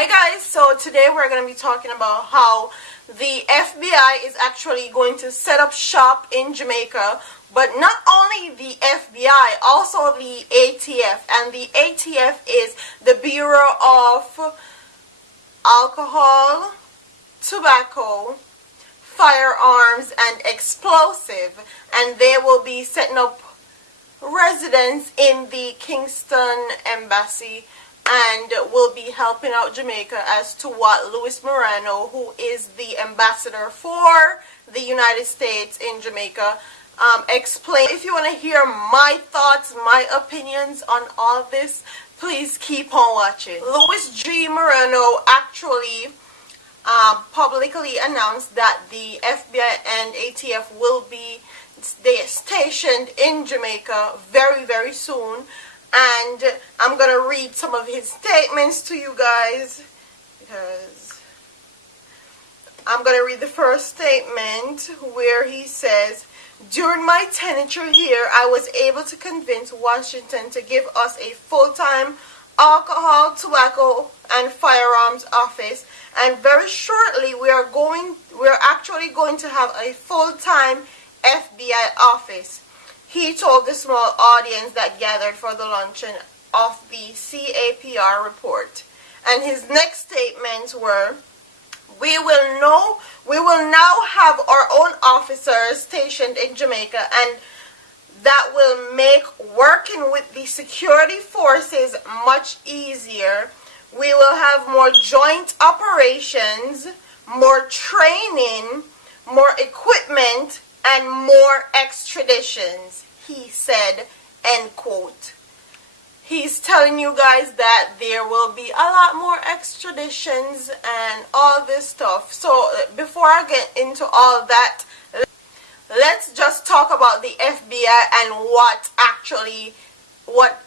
Hi guys, so today we're going to be talking about how the FBI is actually going to set up shop in Jamaica, but not only the FBI, also the ATF, and the ATF is the Bureau of Alcohol, Tobacco, Firearms, and Explosive, and they will be setting up residence in the Kingston Embassy and will be helping out Jamaica as to what Luis Moreno, who is the ambassador for the United States in Jamaica, explain. If you want to hear my thoughts, my opinions on all of this, please keep on watching. Luis G. Moreno actually publicly announced that the FBI and ATF will be stationed in Jamaica very, very soon. And I'm going to read some of his statements to you guys, because I'm going to read the first statement where he says, "During my tenure here, I was able to convince Washington to give us a full-time alcohol, tobacco, and firearms office, and very shortly we're actually going to have a full-time FBI office," he told the small audience that gathered for the luncheon of the CAPR report. And his next statements were, we will now have our own officers stationed in Jamaica, and that will make working with the security forces much easier. We will have more joint operations, more training, more equipment, and more extraditions, he said, end quote. He's telling you guys that there will be a lot more extraditions and all this stuff. So before I get into all that, let's just talk about the FBI and what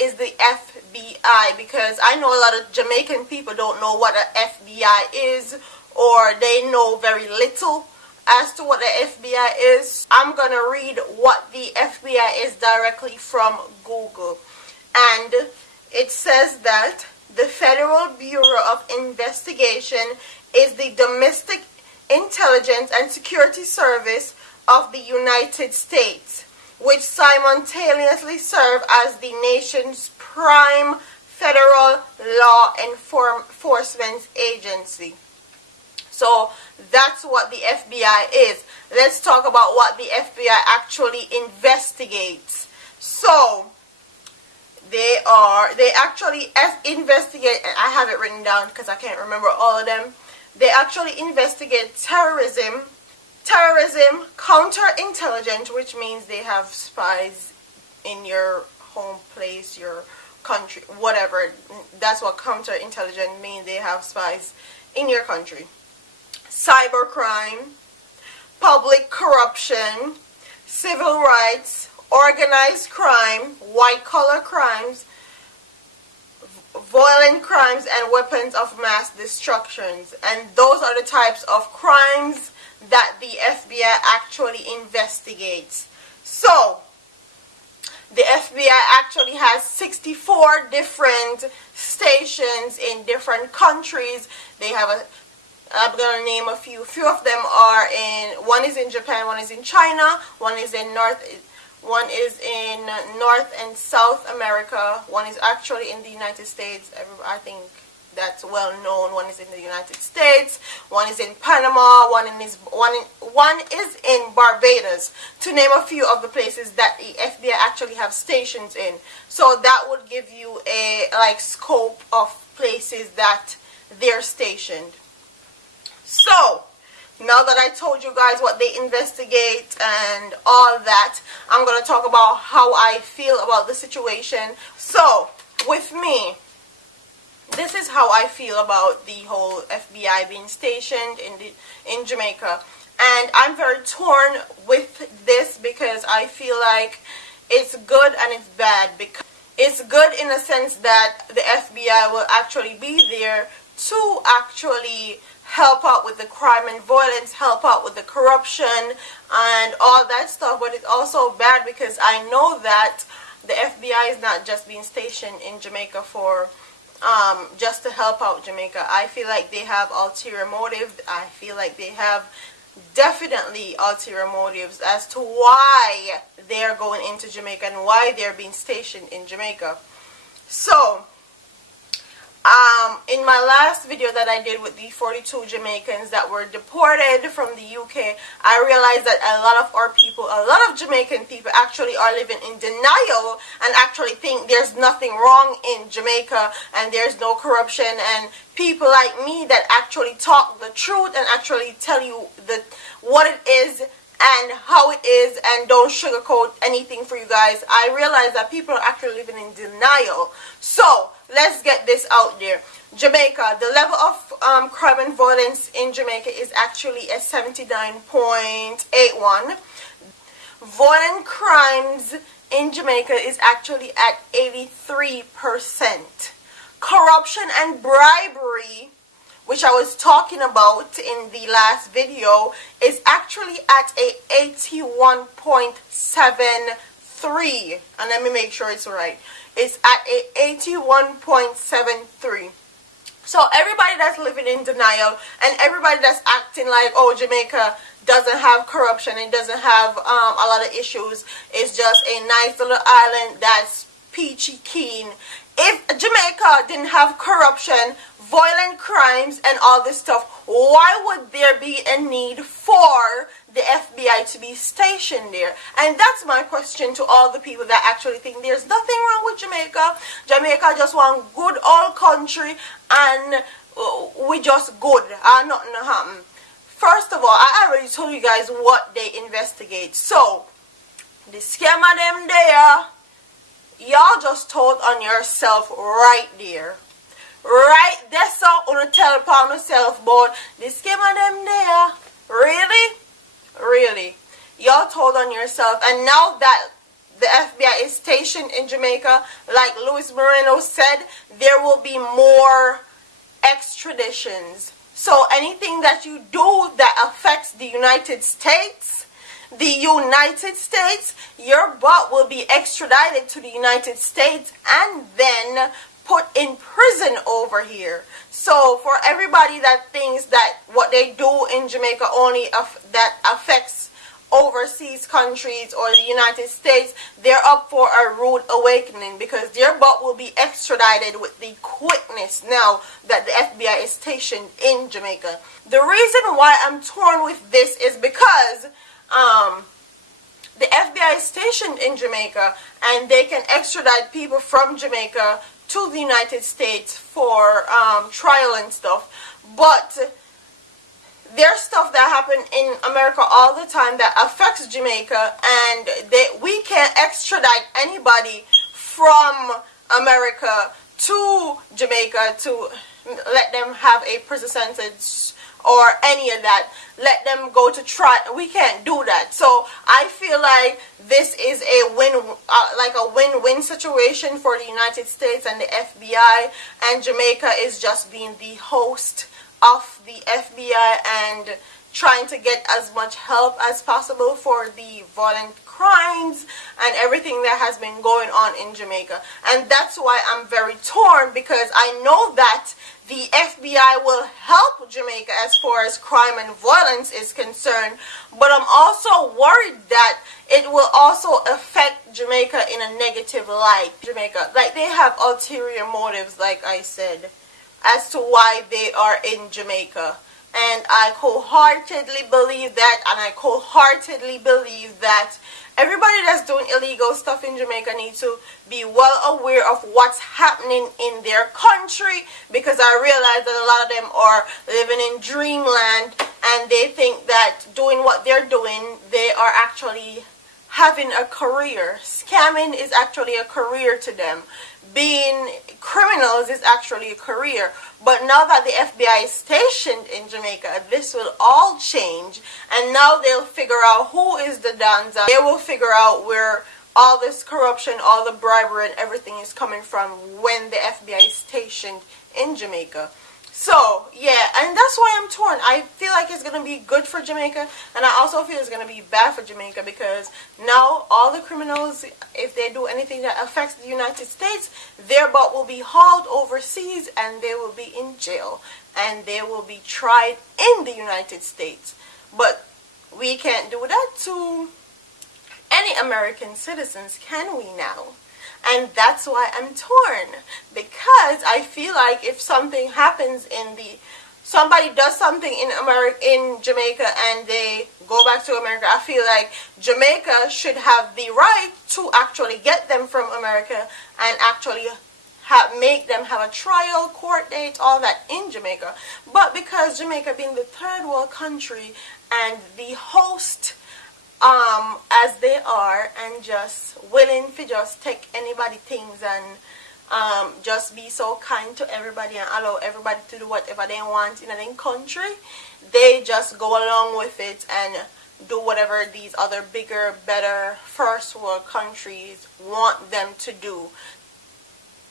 is the FBI, because I know a lot of Jamaican people don't know what an FBI is, or they know very little as to what the FBI is. I'm going to read what the FBI is directly from Google. And it says that the Federal Bureau of Investigation is the domestic intelligence and security service of the United States, which simultaneously serve as the nation's prime federal law enforcement agency. So that's what the FBI is. Let's talk about what the FBI actually investigates. So they actually investigate, and I have it written down because I can't remember all of them. They actually investigate terrorism, counterintelligence, which means they have spies in your home place, your country, whatever. That's what counterintelligence means. They have spies in your country. Cybercrime, public corruption, civil rights, organized crime, white-collar crimes, violent crimes, and weapons of mass destructions. And those are the types of crimes that the FBI actually investigates. So the FBI actually has 64 different stations in different countries. They have I'm going to name a few. A few of them are one is in Japan, one is in China, one is in North and South America, one is actually in the United States. I think that's well known. One is in the United States, one is in Panama, one is in Barbados, to name a few of the places that the FBI actually have stations in. So that would give you a scope of places that they're stationed. So now that I told you guys what they investigate and all that, I'm going to talk about how I feel about the situation. So with me, this is how I feel about the whole FBI being stationed in Jamaica. And I'm very torn with this, because I feel like it's good and it's bad. Because it's good in a sense that the FBI will actually be there to actually help out with the crime and violence, help out with the corruption and all that stuff. But it's also bad because I know that the FBI is not just being stationed in Jamaica for just to help out Jamaica. I feel like they have ulterior motives. I feel like they have definitely ulterior motives as to why they're going into Jamaica and why they're being stationed in Jamaica. So in my last video that I did with the 42 Jamaicans that were deported from the UK, I realized that a lot of our people, a lot of Jamaican people actually are living in denial and actually think there's nothing wrong in Jamaica and there's no corruption, and people like me that actually talk the truth and actually tell you what it is and how it is and don't sugarcoat anything for you guys. I realize that people are actually living in denial. So let's get this out there. Jamaica, the level of crime and violence in Jamaica is actually at 79.81. Violent crimes in Jamaica is actually at 83%. Corruption and bribery, which I was talking about in the last video, is actually at a 81.73. And let me make sure it's right. It's at a 81.73. So everybody that's living in denial and everybody that's acting like, oh, Jamaica doesn't have corruption, it doesn't have a lot of issues, it's just a nice little island that's peachy keen. If Jamaica didn't have corruption, violent crimes and all this stuff, why would there be a need for the FBI to be stationed there? And that's my question to all the people that actually think there's nothing wrong with Jamaica. Jamaica just one good old country and we just good and nothing happen. First of all, I already told you guys what they investigate. So the scam of them there, y'all just told on yourself right there. Right there, so on tell upon yourself, but the scam of them there. Really? Really? Y'all told on yourself. And now that the FBI is stationed in Jamaica, like Luis Moreno said, there will be more extraditions. So anything that you do that affects the United States, your butt will be extradited to the United States and then put in prison over here. So for everybody that thinks that what they do in Jamaica only that affects overseas countries or the United States, they're up for a rude awakening, because their butt will be extradited with the quickness now that the FBI is stationed in Jamaica. The reason why I'm torn with this is because the FBI is stationed in Jamaica and they can extradite people from Jamaica to the United States for trial and stuff, but there's stuff that happen in America all the time that affects Jamaica, and we can't extradite anybody from America to Jamaica to let them have a prison sentence or any of that, let them go to trial. We can't do that. So I feel like this is a win-win situation for the United States and the FBI, and Jamaica is just being the host of the FBI and trying to get as much help as possible for the violent crimes and everything that has been going on in Jamaica. And that's why I'm very torn, because I know that the FBI will help Jamaica as far as crime and violence is concerned, but I'm also worried that it will also affect Jamaica in a negative light. Jamaica, like, they have ulterior motives, like I said, as to why they are in Jamaica. And I wholeheartedly believe that, and I wholeheartedly believe that everybody that's doing illegal stuff in Jamaica needs to be well aware of what's happening in their country, because I realize that a lot of them are living in dreamland and they think that doing what they're doing, they are actually having a career. Scamming is actually a career to them. Being criminals is actually a career. But now that the FBI is stationed in Jamaica, this will all change, and now they'll figure out who is the Danza. They will figure out where all this corruption, all the bribery and everything is coming from when the FBI is stationed in Jamaica. So, yeah, and that's why I'm torn. I feel like it's going to be good for Jamaica, and I also feel it's going to be bad for Jamaica, because now all the criminals, if they do anything that affects the United States, their butt will be hauled overseas, and they will be in jail, and they will be tried in the United States. But we can't do that to any American citizens, can we now? And that's why I'm torn, because I feel like if something happens somebody does something in Jamaica and they go back to America, I feel like Jamaica should have the right to actually get them from America and actually make them have a trial, court date, all that in Jamaica. But because Jamaica being the third world country and the host as they are, and just willing to just take anybody things and just be so kind to everybody and allow everybody to do whatever they want in their country, they just go along with it and do whatever these other bigger, better first world countries want them to do.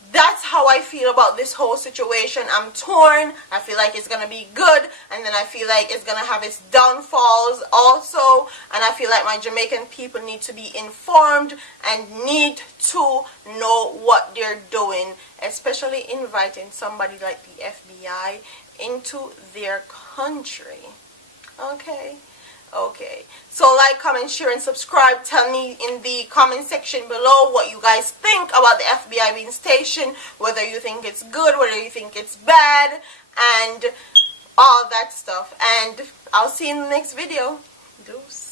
That's how I feel about this whole situation. I'm torn. I feel like it's going to be good, and then I feel like it's going to have its downfalls also, and I feel like my Jamaican people need to be informed and need to know what they're doing, especially inviting somebody like the FBI into their country. Okay, so like, comment, share, and subscribe. Tell me in the comment section below what you guys think about the FBI being stationed, whether you think it's good, whether you think it's bad, and all that stuff. And I'll see you in the next video. Deuce.